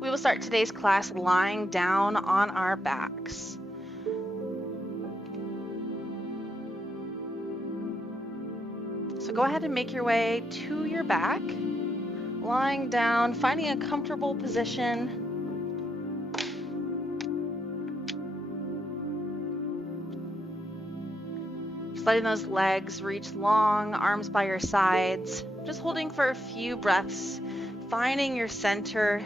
We will start today's class lying down on our backs. So go ahead and make your way to your back, lying down, finding a comfortable position. Just letting those legs reach long, arms by your sides. Just holding for a few breaths, finding your center.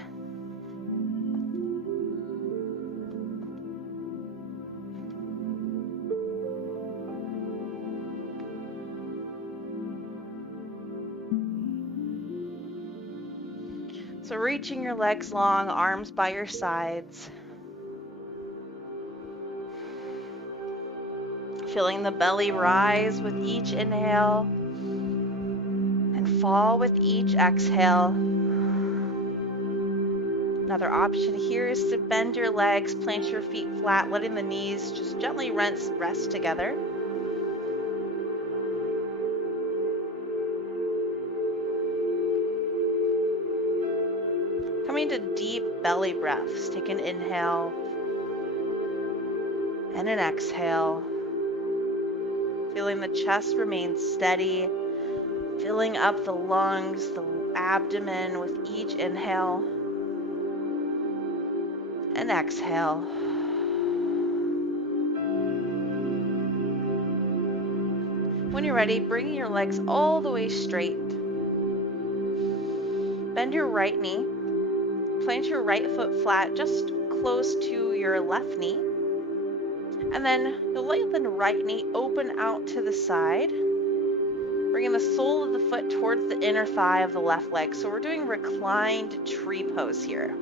So reaching your legs long, arms by your sides. Feeling the belly rise with each inhale and fall with each exhale. Another option here is to bend your legs, plant your feet flat, letting the knees just gently rest together. Coming to deep belly breaths. Take an inhale and an exhale. Feeling the chest remain steady, filling up the lungs, the abdomen with each inhale and exhale. When you're ready, bring your legs all the way straight. Bend your right knee. Plant your right foot flat, just close to your left knee. And then you'll let the right knee open out to the side, bringing the sole of the foot towards the inner thigh of the left leg. So we're doing reclined tree pose here.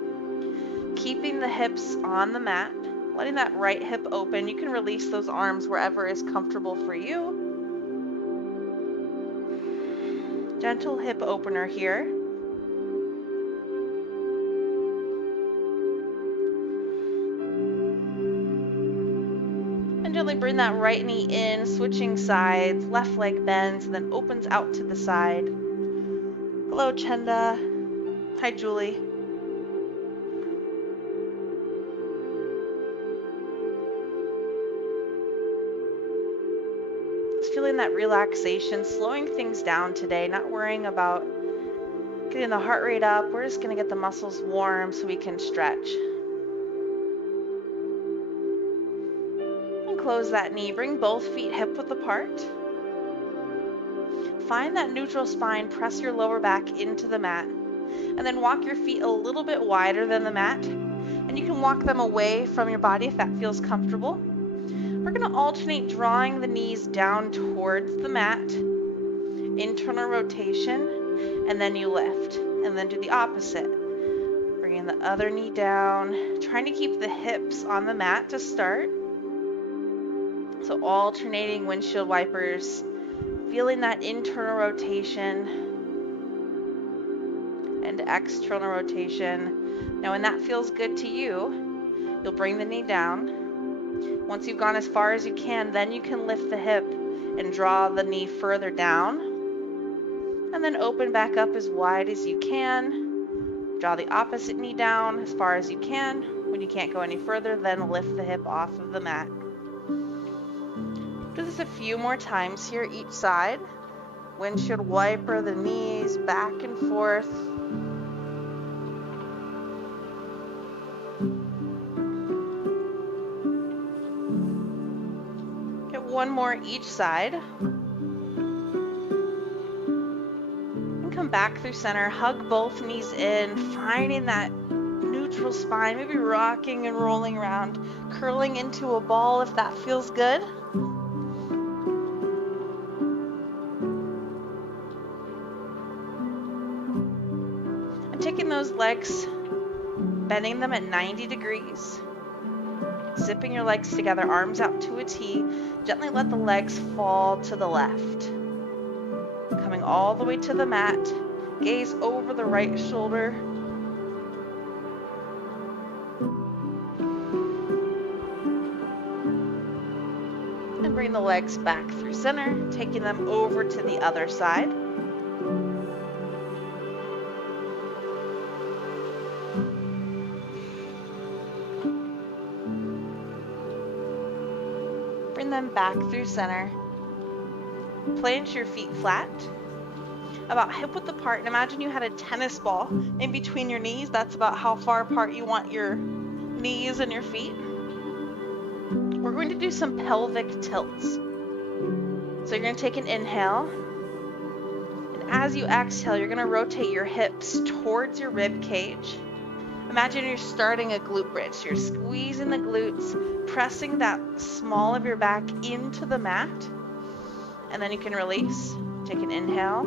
Keeping the hips on the mat, letting that right hip open. You can release those arms wherever is comfortable for you. Gentle hip opener here. Gently bring that right knee in, switching sides, left leg bends, and then opens out to the side. Hello, Chenda. Hi, Julie. Just feeling that relaxation, slowing things down today, not worrying about getting the heart rate up. We're just going to get the muscles warm so we can stretch. Close that knee, bring both feet hip-width apart. Find that neutral spine, press your lower back into the mat, and then walk your feet a little bit wider than the mat, and you can walk them away from your body if that feels comfortable. We're going to alternate drawing the knees down towards the mat, internal rotation, and then you lift, and then do the opposite. Bringing the other knee down, trying to keep the hips on the mat to start. So alternating windshield wipers, feeling that internal rotation and external rotation. Now when that feels good to you, you'll bring the knee down. Once you've gone as far as you can, then you can lift the hip and draw the knee further down. And then open back up as wide as you can. Draw the opposite knee down as far as you can. When you can't go any further, then lift the hip off of the mat. Do this a few more times here, each side. Windshield wiper the knees back and forth. Get one more each side. And come back through center. Hug both knees in, finding that neutral spine, maybe rocking and rolling around, curling into a ball if that feels good. Taking those legs, bending them at 90 degrees, zipping your legs together, arms out to a T, gently let the legs fall to the left. Coming all the way to the mat, gaze over the right shoulder. And bring the legs back through center, taking them over to the other side. Bring them back through center. Plant your feet flat, about hip width apart, and imagine you had a tennis ball in between your knees. That's about how far apart you want your knees and your feet. We're going to do some pelvic tilts. So you're going to take an inhale, and as you exhale, you're going to rotate your hips towards your rib cage. Imagine you're starting a glute bridge. So you're squeezing the glutes, pressing that small of your back into the mat, and then you can release. Take an inhale,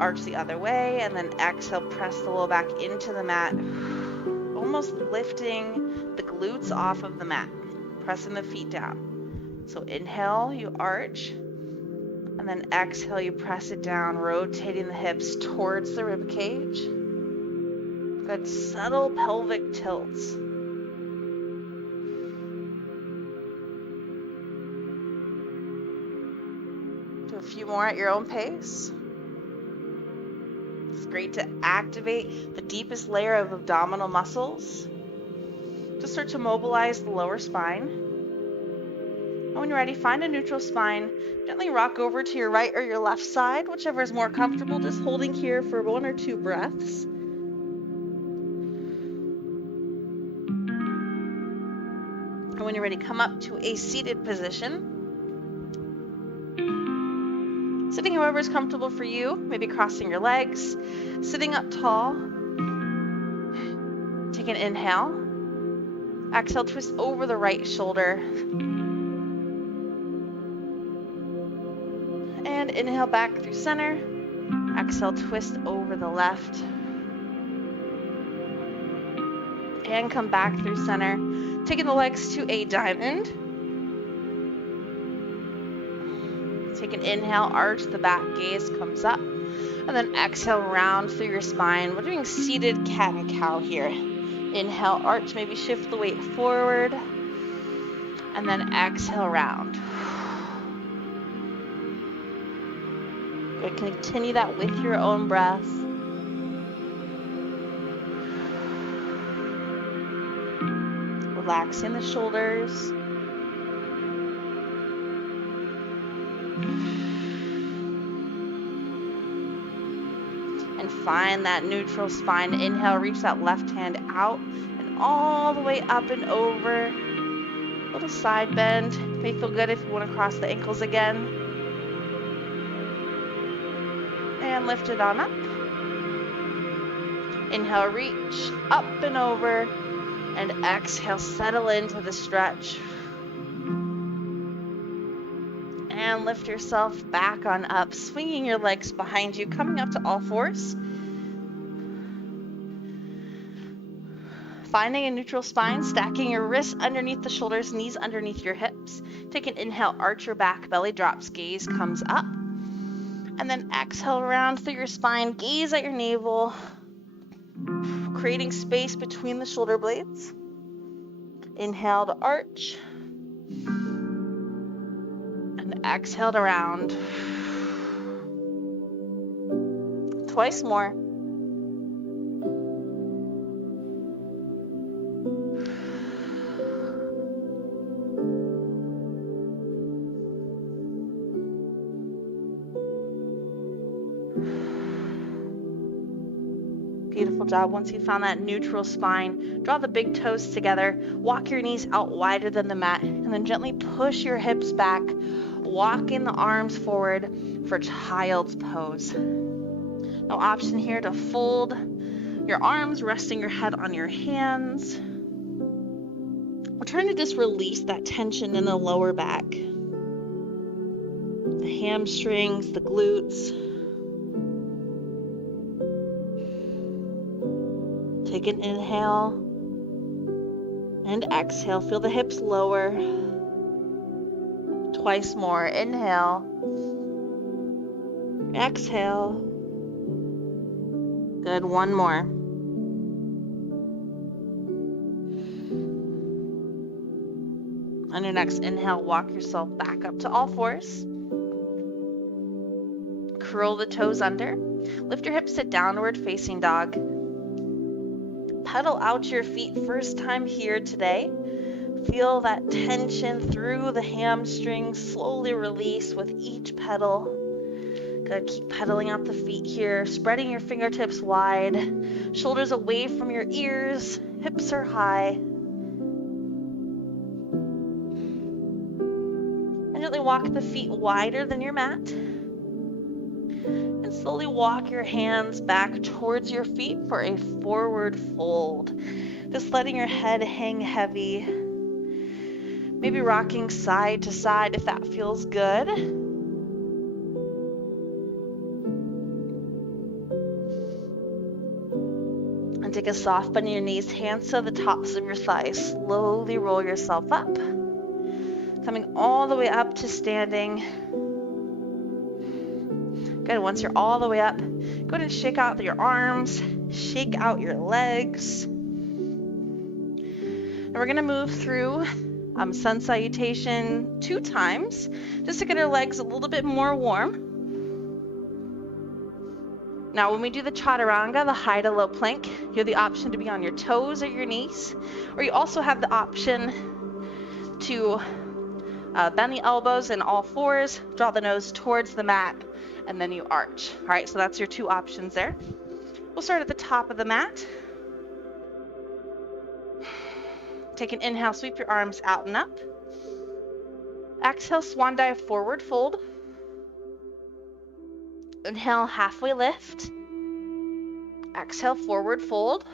arch the other way, and then exhale, press the low back into the mat, almost lifting the glutes off of the mat, pressing the feet down. So inhale, you arch, and then exhale, you press it down, rotating the hips towards the rib cage. Good subtle pelvic tilts. Do a few more at your own pace. It's great to activate the deepest layer of abdominal muscles. Just start to mobilize the lower spine. And when you're ready, find a neutral spine. Gently rock over to your right or your left side, whichever is more comfortable, just holding here for 1 or 2 breaths. And when you're ready, come up to a seated position. Sitting however is comfortable for you, maybe crossing your legs, sitting up tall. Take an inhale. Exhale, twist over the right shoulder. And inhale back through center. Exhale, twist over the left. And come back through center. Taking the legs to a diamond. Take an inhale, arch the back, gaze comes up. And then exhale, round through your spine. We're doing seated cat and cow here. Inhale, arch, maybe shift the weight forward. And then exhale, round. Good. Continue that with your own breath. Relaxing the shoulders. And find that neutral spine. Inhale, reach that left hand out and all the way up and over. Little side bend. May feel good if you want to cross the ankles again. And lift it on up. Inhale, reach up and over. And exhale, settle into the stretch. And lift yourself back on up, swinging your legs behind you, coming up to all fours. Finding a neutral spine, stacking your wrists underneath the shoulders, knees underneath your hips. Take an inhale, arch your back, belly drops, gaze comes up. And then exhale, round through your spine, gaze at your navel, creating space between the shoulder blades. Inhale to arch. And exhale to round. Twice more. Beautiful job. Once you found that neutral spine, draw the big toes together, walk your knees out wider than the mat, and then gently push your hips back, walking the arms forward for child's pose. No option here to fold your arms, resting your head on your hands. We're trying to just release that tension in the lower back, the hamstrings, the glutes. Take an inhale and exhale. Feel the hips lower. Twice more. Inhale. Exhale. Good. One more. On your next inhale, walk yourself back up to all fours. Curl the toes under. Lift your hips to downward facing dog. Pedal out your feet first time here today. Feel that tension through the hamstrings slowly release with each pedal. Good, keep pedaling out the feet here, spreading your fingertips wide, shoulders away from your ears, hips are high. And gently walk the feet wider than your mat. And slowly walk your hands back towards your feet for a forward fold. Just letting your head hang heavy. Maybe rocking side to side if that feels good. And take a soft bend in your knees, hands to the tops of your thighs. Slowly roll yourself up. Coming all the way up to standing. Good, once you're all the way up, go ahead and shake out your arms, shake out your legs. And we're gonna move through sun salutation 2 times, just to get our legs a little bit more warm. Now, when we do the chaturanga, the high to low plank, you have the option to be on your toes or your knees, or you also have the option to bend the elbows in all fours, draw the nose towards the mat, and then you arch. All right, so that's your 2 options there. We'll start at the top of the mat. Take an inhale, sweep your arms out and up. Exhale, swan dive, forward fold. Inhale, halfway lift. Exhale, forward fold.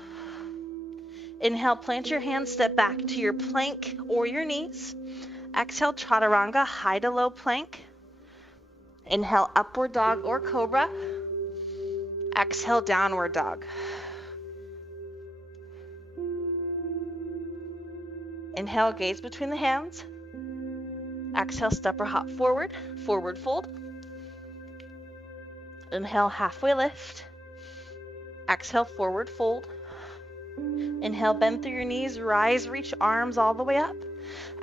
Inhale, plant your hands, step back to your plank or your knees. Exhale, chaturanga, high to low plank. Inhale, upward dog or cobra. Exhale, downward dog. Inhale, gaze between the hands. Exhale, step or hop forward, forward fold. Inhale, halfway lift. Exhale, forward fold. Inhale, bend through your knees, rise, reach arms all the way up.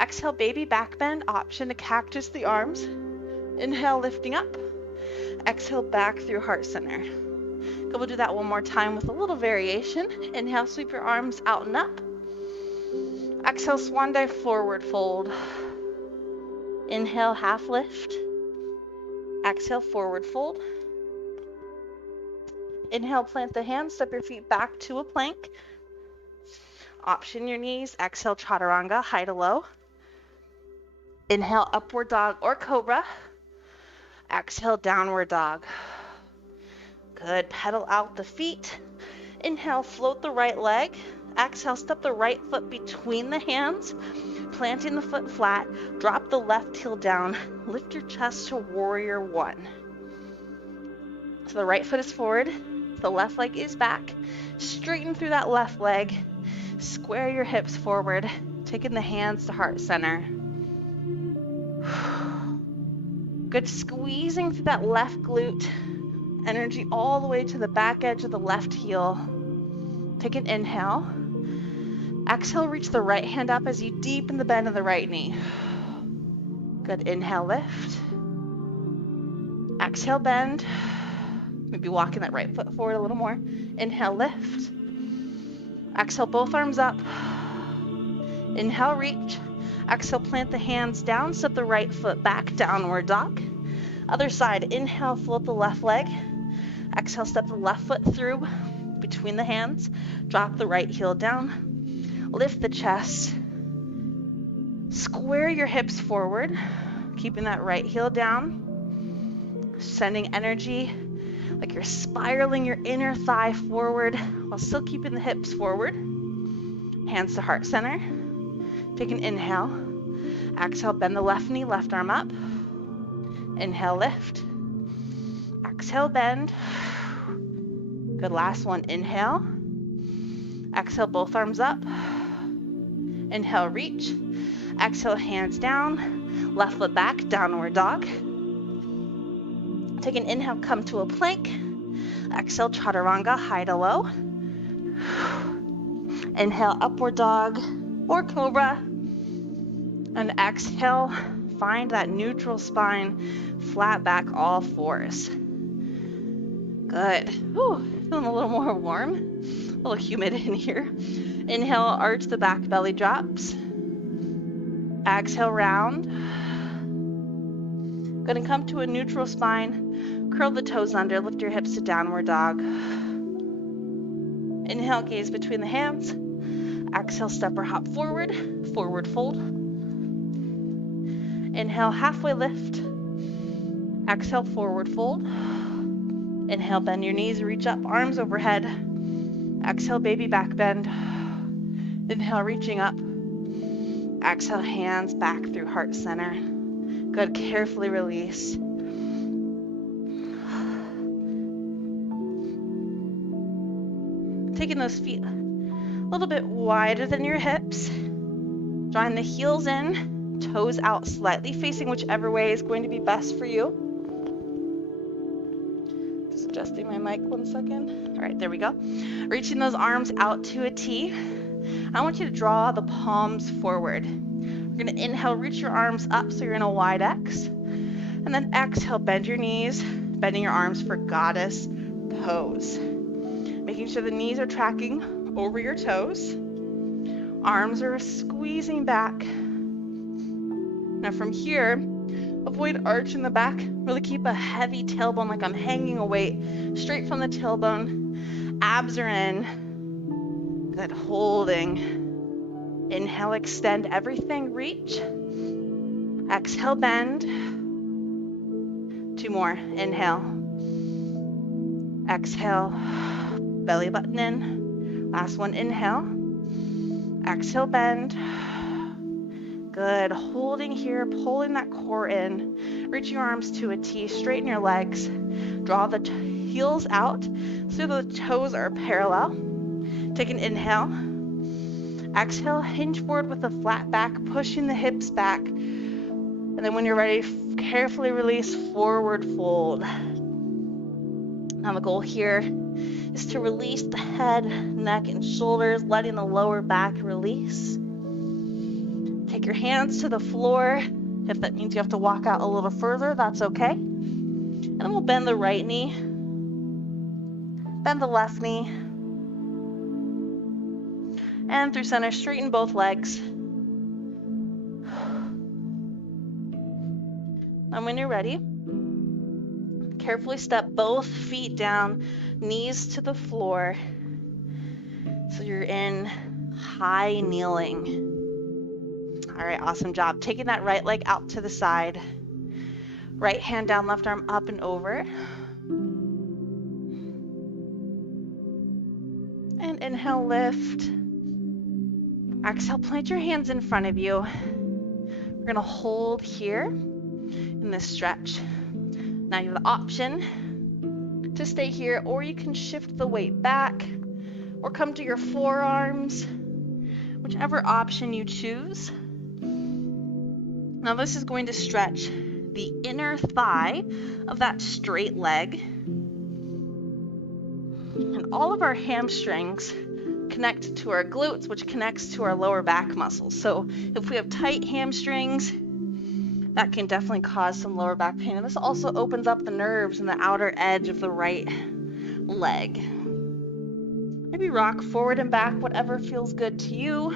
Exhale, baby back bend, option to cactus the arms. Inhale, lifting up. Exhale, back through heart center. Good, we'll do that one more time with a little variation. Inhale, sweep your arms out and up. Exhale, swan dive, forward fold. Inhale, half lift. Exhale, forward fold. Inhale, plant the hands, step your feet back to a plank. Option your knees. Exhale, chaturanga, high to low. Inhale, upward dog or cobra. Exhale, downward dog. Good, pedal out the feet. Inhale, float the right leg. Exhale, step the right foot between the hands, planting the foot flat. Drop the left heel down. Lift your chest to warrior 1. So the right foot is forward, the left leg is back. Straighten through that left leg. Square your hips forward, taking the hands to heart center. Good, squeezing through that left glute. Energy all the way to the back edge of the left heel. Take an inhale. Exhale, reach the right hand up as you deepen the bend of the right knee. Good, inhale, lift. Exhale, bend. Maybe walking that right foot forward a little more. Inhale, lift. Exhale, both arms up. Inhale, reach. Exhale, plant the hands down, step the right foot back, downward dog. Other side, inhale, float the left leg. Exhale, step the left foot through between the hands. Drop the right heel down. Lift the chest. Square your hips forward, keeping that right heel down. Sending energy like you're spiraling your inner thigh forward while still keeping the hips forward. Hands to heart center. Take an inhale. Exhale, bend the left knee, left arm up. Inhale, lift. Exhale, bend. Good, last one. Inhale. Exhale, both arms up. Inhale, reach. Exhale, hands down. Left foot back, downward dog. Take an inhale, come to a plank. Exhale, chaturanga, high to low. Inhale, upward dog or cobra. And exhale, find that neutral spine, flat back, all fours. Good. Whew, feeling a little more warm, a little humid in here. Inhale, arch the back, belly drops. Exhale, round. Going to come to a neutral spine. Curl the toes under. Lift your hips to downward dog. Inhale, gaze between the hands. Exhale, step or hop forward. Forward fold. Inhale, halfway lift. Exhale, forward fold. Inhale, bend your knees, reach up, arms overhead. Exhale, baby back bend. Inhale, reaching up. Exhale, hands back through heart center. Good, carefully release. Taking those feet a little bit wider than your hips. Drawing the heels in, toes out slightly, facing whichever way is going to be best for you. Just adjusting my mic 1 second. All right, there we go. Reaching those arms out to a T. I want you to draw the palms forward. We're going to inhale, reach your arms up so you're in a wide X. And then exhale, bend your knees, bending your arms for goddess pose. Making sure the knees are tracking over your toes. Arms are squeezing back. Now from here, avoid arch in the back. Really keep a heavy tailbone like I'm hanging a weight straight from the tailbone. Abs are in. Good, holding. Inhale, extend everything, reach. Exhale, bend. 2 more, inhale. Exhale, belly button in. Last one, inhale. Exhale, bend. Good, holding here, pulling that core in. Reaching your arms to a T, straighten your legs. Draw the heels out so the toes are parallel. Take an inhale. Exhale, hinge forward with a flat back, pushing the hips back. And then when you're ready, carefully release, forward fold. Now the goal here is to release the head, neck, and shoulders, letting the lower back release. Take your hands to the floor. If that means you have to walk out a little further, that's okay. And then we'll bend the right knee, bend the left knee, and through center, straighten both legs. And when you're ready, carefully step both feet down, knees to the floor. So you're in high kneeling. All right, awesome job. Taking that right leg out to the side. Right hand down, left arm up and over. And inhale, lift. Exhale, plant your hands in front of you. We're gonna hold here in this stretch. Now you have the option to stay here, or you can shift the weight back or come to your forearms, whichever option you choose. Now this is going to stretch the inner thigh of that straight leg. And all of our hamstrings connect to our glutes, which connects to our lower back muscles. So if we have tight hamstrings, that can definitely cause some lower back pain. And this also opens up the nerves in the outer edge of the right leg. Maybe rock forward and back, whatever feels good to you.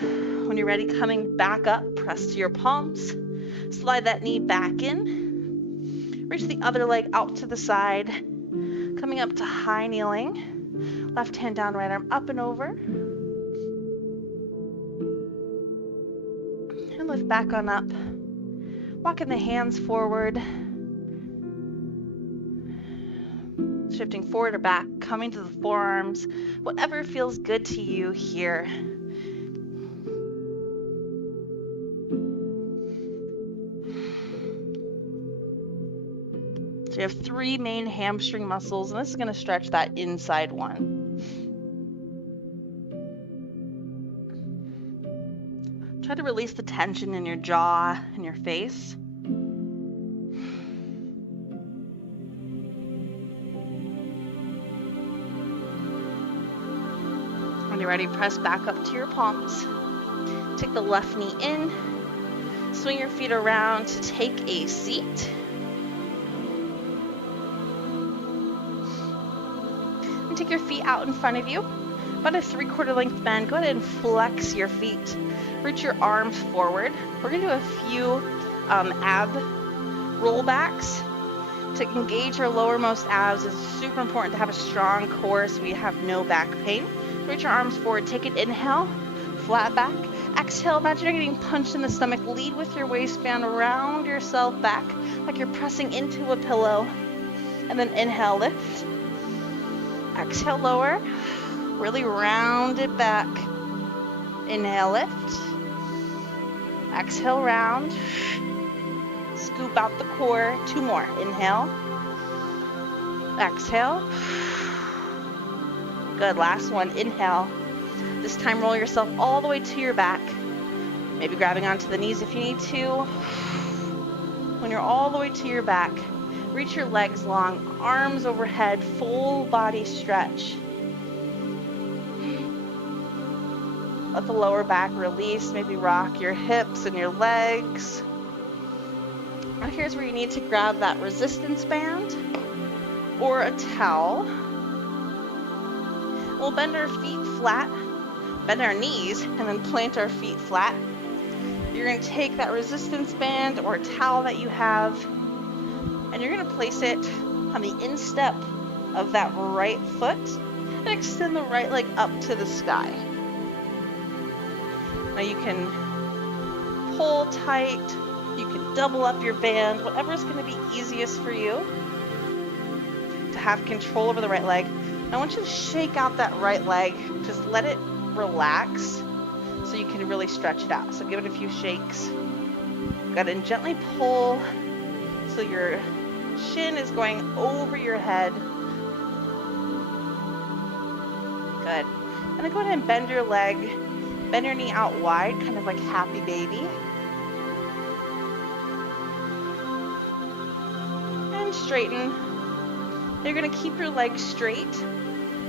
When you're ready, coming back up, press to your palms. Slide that knee back in. Reach the other leg out to the side. Coming up to high kneeling. Left hand down, right arm up and over. And lift back on up. Walking the hands forward. Shifting forward or back, coming to the forearms. Whatever feels good to you here. So you have 3 main hamstring muscles, and this is going to stretch that inside one. Try to release the tension in your jaw and your face. When you're ready, press back up to your palms. Take the left knee in. Swing your feet around to take a seat. And take your feet out in front of you. About a 3/4 length bend. Go ahead and flex your feet. Reach your arms forward. We're gonna do a few ab rollbacks. To engage our lowermost abs, it's super important to have a strong core so we have no back pain. Reach your arms forward, take an inhale, flat back. Exhale, imagine you're getting punched in the stomach. Lead with your waistband, round yourself back like you're pressing into a pillow. And then inhale, lift. Exhale, lower. Really round it back. Inhale, lift. Exhale, round. Scoop out the core. 2 more. Inhale. Exhale. Good. Last one. Inhale. This time roll yourself all the way to your back. Maybe grabbing onto the knees if you need to. When you're all the way to your back, reach your legs long, arms overhead, full body stretch. Let the lower back release. Maybe rock your hips and your legs. Now here's where you need to grab that resistance band or a towel. We'll bend our feet flat, bend our knees, and then plant our feet flat. You're going to take that resistance band or towel that you have, and you're going to place it on the instep of that right foot and extend the right leg up to the sky. Now you can pull tight. You can double up your band, whatever's going to be easiest for you to have control over the right leg. I want you to shake out that right leg. Just let it relax so you can really stretch it out. So give it a few shakes. Good, and gently pull so your shin is going over your head. Good. And then go ahead and bend your leg. Bend your knee out wide, kind of like happy baby. Straighten. You're going to keep your leg straight.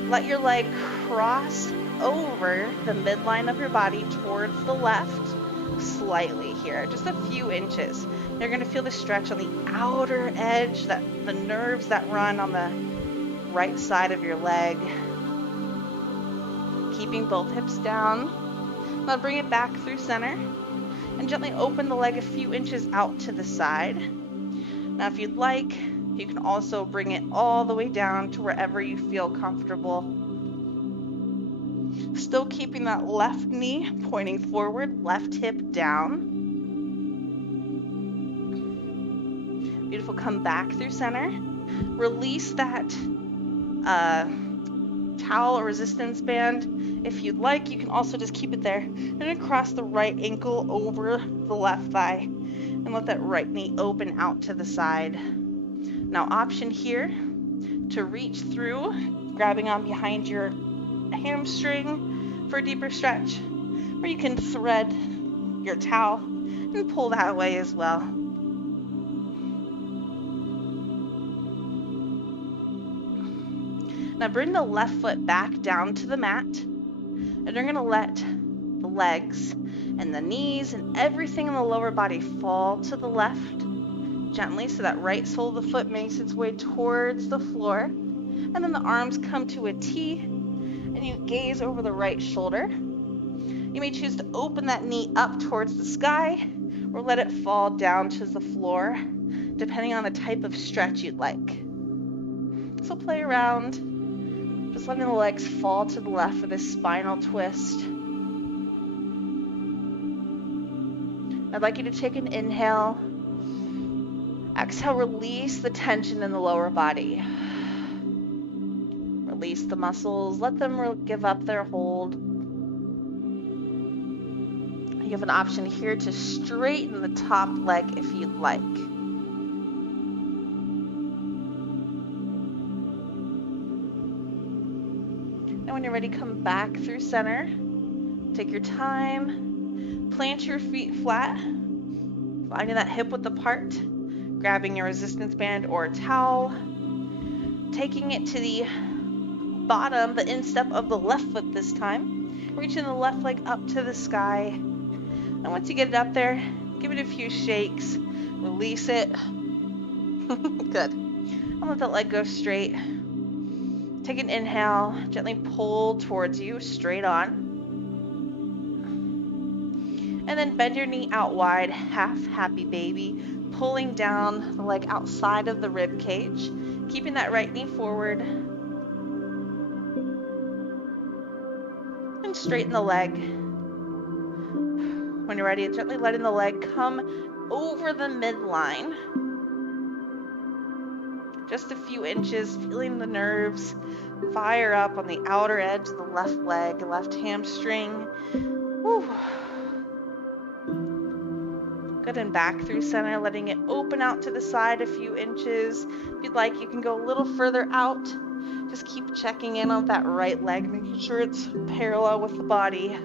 Let your leg cross over the midline of your body towards the left slightly here, just a few inches. You're going to feel the stretch on the outer edge, that the nerves that run on the right side of your leg. Keeping both hips down. Now bring it back through center and gently open the leg a few inches out to the side. Now if you'd like, you can also bring it all the way down to wherever you feel comfortable. Still keeping that left knee pointing forward, left hip down. Beautiful. Come back through center. Release that towel or resistance band. If you'd like, you can also just keep it there. And then cross the right ankle over the left thigh and let that right knee open out to the side. Now option here to reach through, grabbing on behind your hamstring for a deeper stretch, or you can thread your towel and pull that away as well. Now bring the left foot back down to the mat, and you're going to let the legs and the knees and everything in the lower body fall to the left gently, so that right sole of the foot makes its way towards the floor, and then the arms come to a T and you gaze over the right shoulder. You may choose to open that knee up towards the sky or let it fall down to the floor, depending on the type of stretch you'd like. So play around, just letting the legs fall to the left for this spinal twist. I'd like you to take an inhale. Exhale, release the tension in the lower body. Release the muscles, let them give up their hold. You have an option here to straighten the top leg if you'd like. Now when you're ready, come back through center. Take your time. Plant your feet flat. Finding that hip width apart. Grabbing your resistance band or a towel, taking it to the bottom, the instep of the left foot this time, reaching the left leg up to the sky, and once you get it up there, give it a few shakes, release it. Good. And let that leg go straight. Take an inhale, gently pull towards you, straight on. And then bend your knee out wide, half happy baby, pulling down the leg outside of the rib cage, keeping that right knee forward. And straighten the leg. When you're ready, gently letting the leg come over the midline. Just a few inches, feeling the nerves fire up on the outer edge of the left leg, left hamstring. Woo. Good, and back through center, letting it open out to the side a few inches. If you'd like, you can go a little further out. Just keep checking in on that right leg, making sure it's parallel with the body.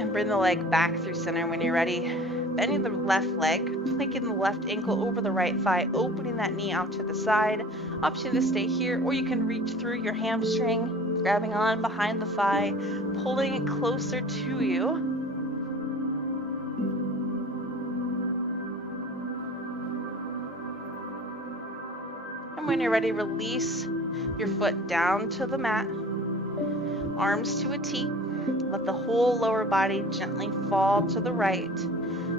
And bring the leg back through center when you're ready. Bending the left leg, planking the left ankle over the right thigh, opening that knee out to the side. Option to stay here, or you can reach through your hamstring, grabbing on behind the thigh, pulling it closer to you. And when you're ready, release your foot down to the mat, arms to a T. Let the whole lower body gently fall to the right,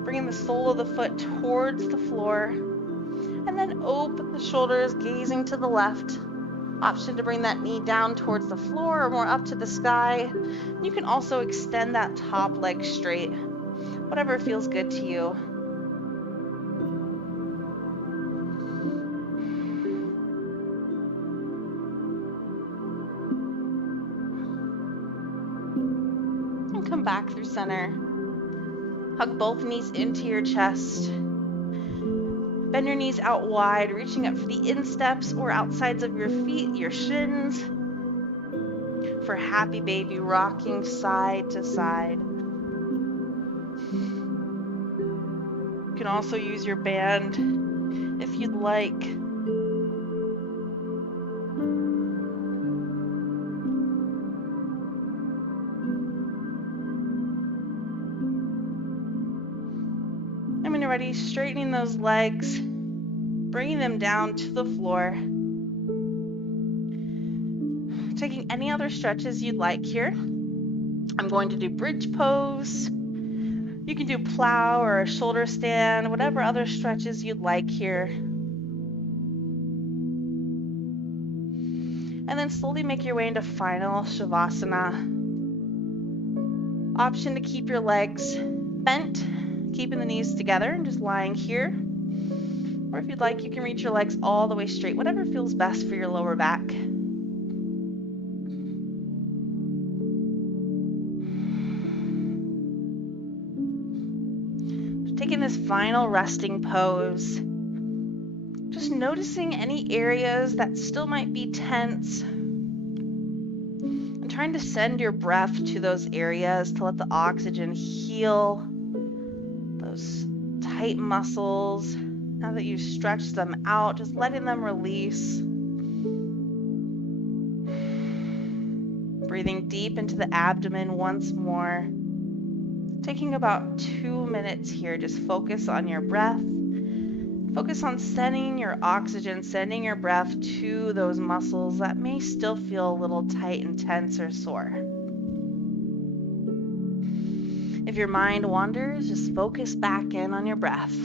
bringing the sole of the foot towards the floor, and then open the shoulders, gazing to the left. Option to bring that knee down towards the floor or more up to the sky. You can also extend that top leg straight, whatever feels good to you. And come back through center. Hug both knees into your chest. Bend your knees out wide, reaching up for the insteps or outsides of your feet, your shins. For happy baby, rocking side to side. You can also use your band if you'd like. And when you're ready, straightening those legs, bringing them down to the floor. Taking any other stretches you'd like here. I'm going to do bridge pose. You can do plow or a shoulder stand, whatever other stretches you'd like here. And then slowly make your way into final Shavasana. Option to keep your legs bent, keeping the knees together and just lying here. Or if you'd like, you can reach your legs all the way straight, whatever feels best for your lower back. Taking this final resting pose, just noticing any areas that still might be tense, and trying to send your breath to those areas to let the oxygen heal those tight muscles. Now that you've stretched them out, just letting them release. Breathing deep into the abdomen once more. Taking about 2 minutes here, just focus on your breath. Focus on sending your oxygen, sending your breath to those muscles that may still feel a little tight and tense or sore. If your mind wanders, just focus back in on your breath.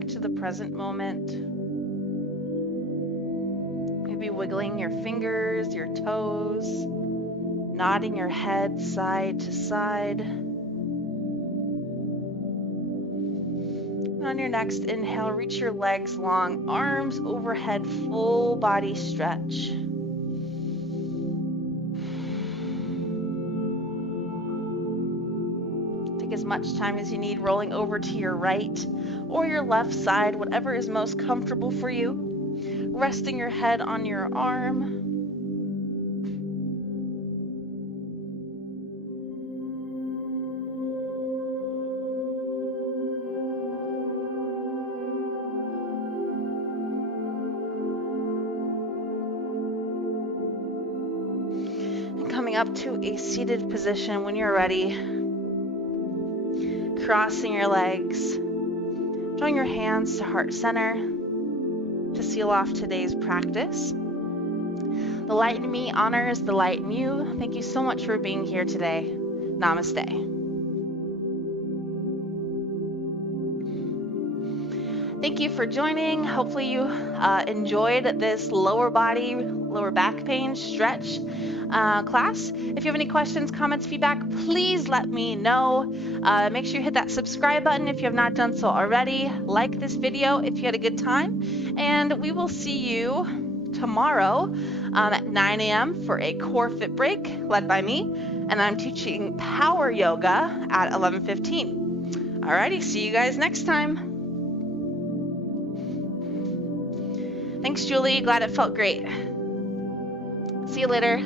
back to the present moment. Maybe wiggling your fingers, your toes, nodding your head side to side. And on your next inhale, reach your legs long, arms overhead, full body stretch. Take as much time as you need, rolling over to your right or your left side, whatever is most comfortable for you. Resting your head on your arm. Coming up to a seated position when you're ready. Crossing your legs. Drawing your hands to heart center to seal off today's practice. The light in me honors the light in you. Thank you so much for being here today. Namaste. Thank you for joining. Hopefully you enjoyed this lower body, lower back pain stretch class. If you have any questions, comments, feedback, please let me know. Make sure you hit that subscribe button if you have not done so already. Like this video if you had a good time. And we will see you tomorrow at 9 a.m. for a core fit break led by me. And I'm teaching power yoga at 11:15. Alrighty, see you guys next time. Thanks, Julie. Glad it felt great. See you later.